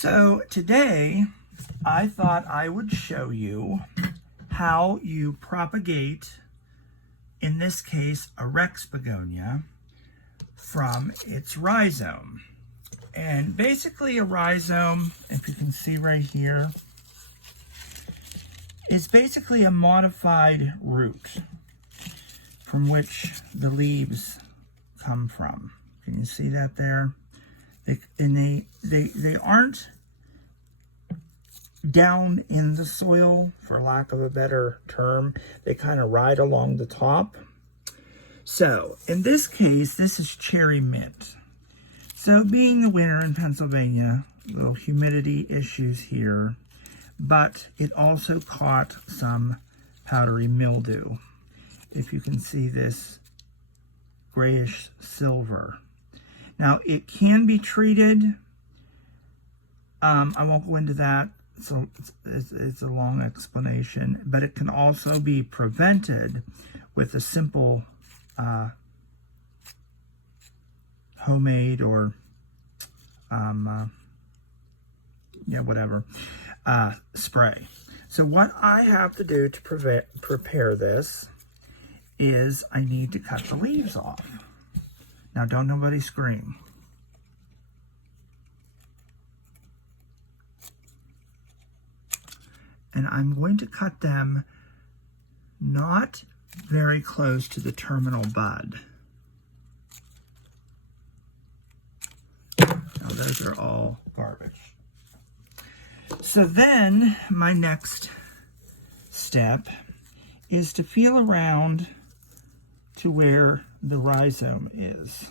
So today I thought I would show you how you propagate, in this case, a Rex begonia from its rhizome. And basically a rhizome, if you can see right here, is basically a modified root from which the leaves come from. Can you see that there? They aren't down in the soil, for lack of a better term. They kind of ride along the top. So in this case, this is cherry mint. So being the winter in Pennsylvania, little humidity issues here, but it also caught some powdery mildew. If you can see this grayish silver. Now it can be treated. I won't go into that. So it's a long explanation, but it can also be prevented with a simple homemade or whatever spray. So what I have to do to prepare this is I need to cut the leaves off. Now don't nobody scream. And I'm going to cut them not very close to the terminal bud. Now those are all garbage. So then my next step is to feel around to where the rhizome is.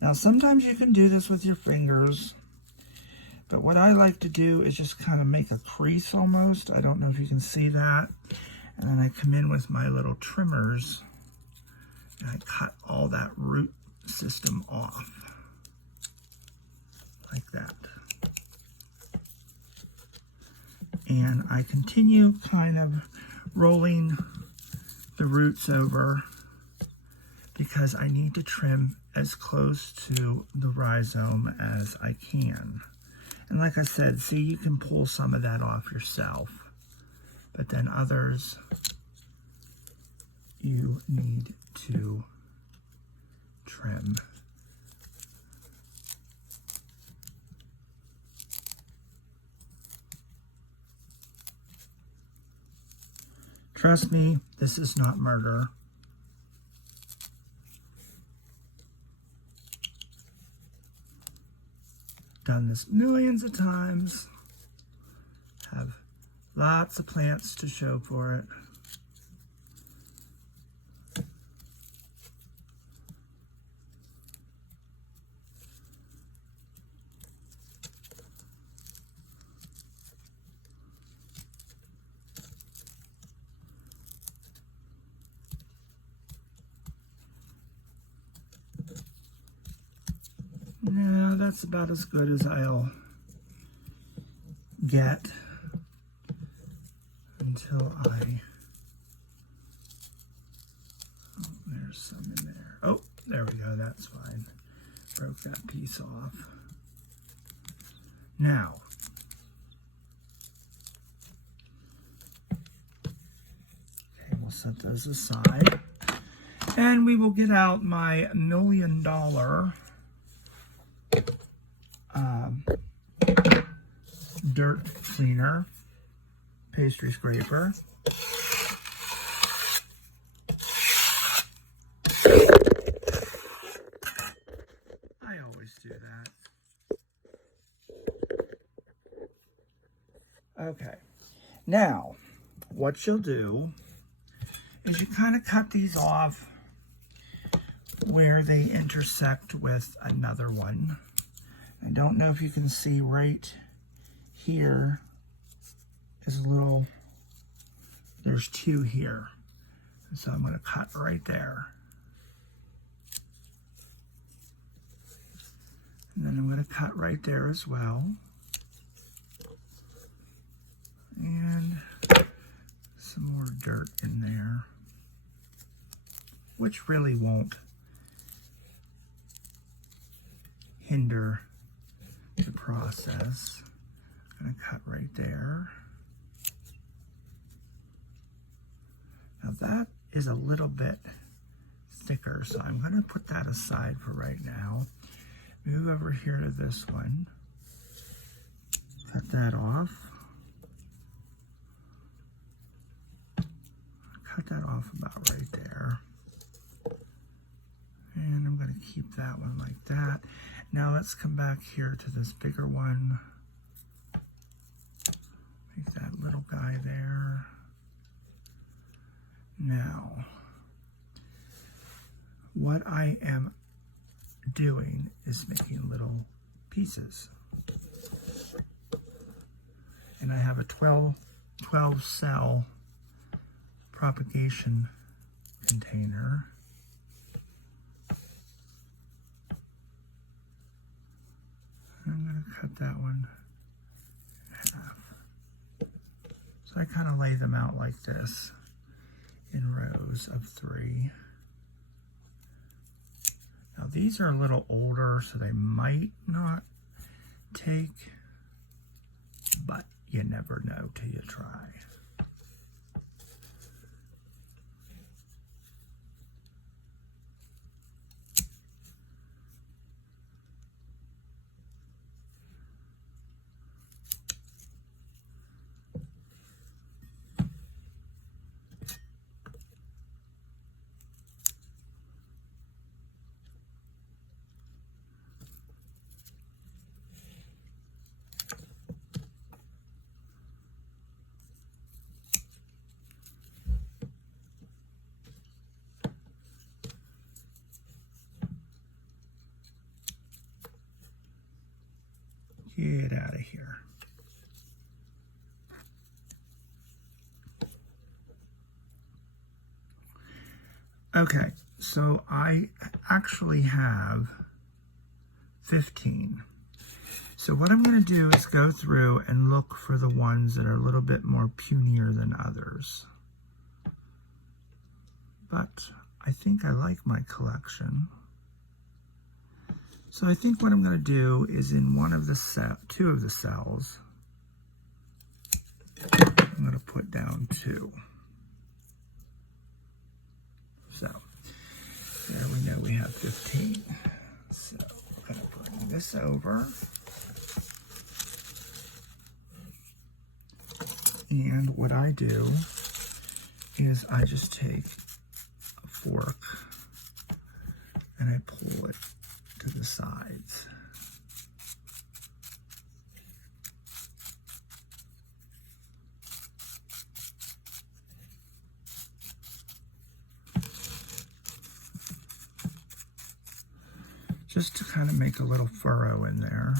Now sometimes you can do this with your fingers, but what I like to do is just kind of make a crease almost. I don't know if you can see that. And then I come in with my little trimmers and I cut all that root system off. Like that. And I continue kind of rolling the roots over because I need to trim as close to the rhizome as I can. And like I said, see, you can pull some of that off yourself, but then others you need to trim. Trust me, this is not murder. Done this millions of times. Have lots of plants to show for it. No, that's about as good as I'll get until there's some in there. Oh, there we go, that's fine. Broke that piece off. Now, okay, we'll set those aside. And we will get out my $1 million dirt cleaner, pastry scraper. I always do that. Okay, now what you'll do is you kind of cut these off where they intersect with another one. I don't know if you can see right here is a little, there's two here. So I'm going to cut right there. And then I'm going to cut right there as well. And some more dirt in there, which really won't hinder the process. going to cut right there. Now that is a little bit thicker, so I'm going to put that aside for right now. Move over here to this one. Cut that off. Cut that off about right there. And I'm going to keep that one like that. Now let's come back here to this bigger one. Make that little guy there. Now, what I am doing is making little pieces. And I have a 12 cell propagation container. I'm going to cut that one in half. So I kind of lay them out like this in rows of 3. Now these are a little older, so they might not take, but you never know till you try. Get out of here. Okay, so I actually have 15. So what I'm going to do is go through and look for the ones that are a little bit more punier than others. But I think I like my collection. So I think what I'm going to do is in two of the cells, I'm going to put down 2. So there we know we have 15. So I'm going to bring this over. And what I do is I just take a fork and I pull it to the sides. Just to kind of make a little furrow in there.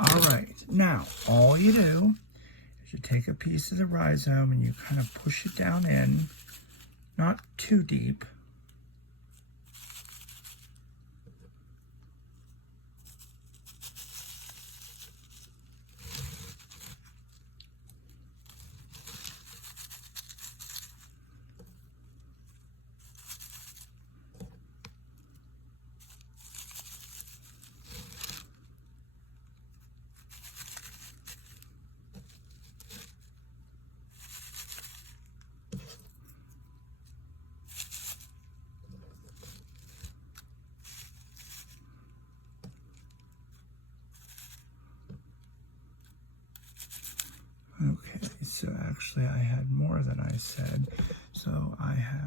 All right, now all you do is you take a piece of the rhizome and you kind of push it down in, not too deep. Okay, so actually I had more than I said. So I have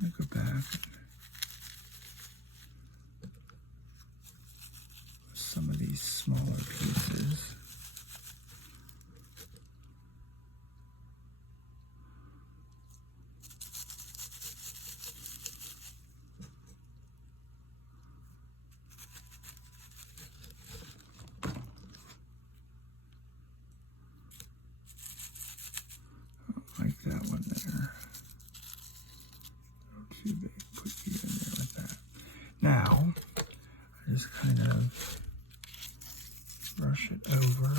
I'm going to go back. Some of these smaller pieces. Now, I just kind of brush it over.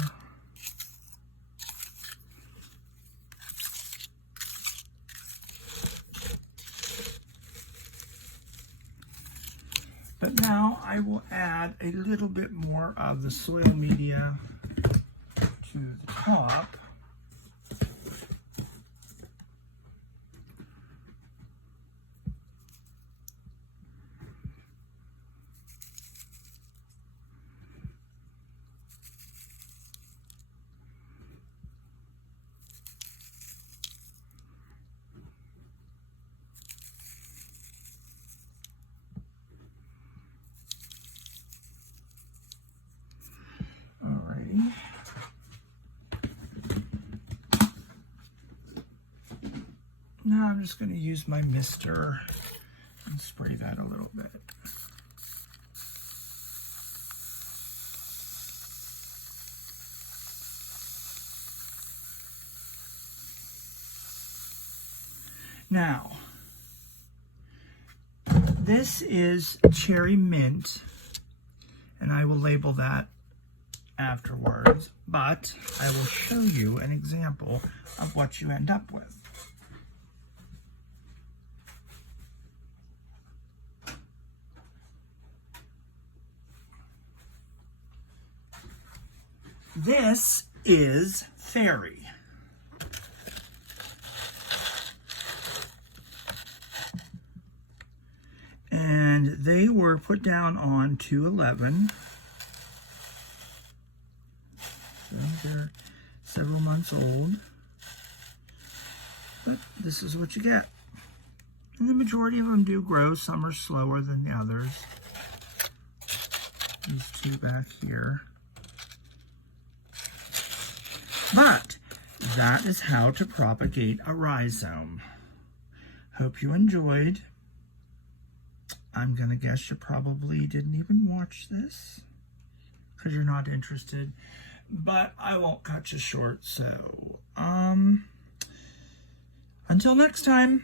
But now I will add a little bit more of the soil media to the top. Alrighty. Now I'm just going to use my mister and spray that a little bit. Now, this is cherry mint, and I will label that afterwards, but I will show you an example of what you end up with. This is Fairy. And they were put down on 2/11. So they're several months old. But this is what you get. And the majority of them do grow. Some are slower than the others. These two back here. But that is how to propagate a rhizome. Hope you enjoyed. I'm going to guess you probably didn't even watch this because you're not interested. But I won't cut you short, so until next time.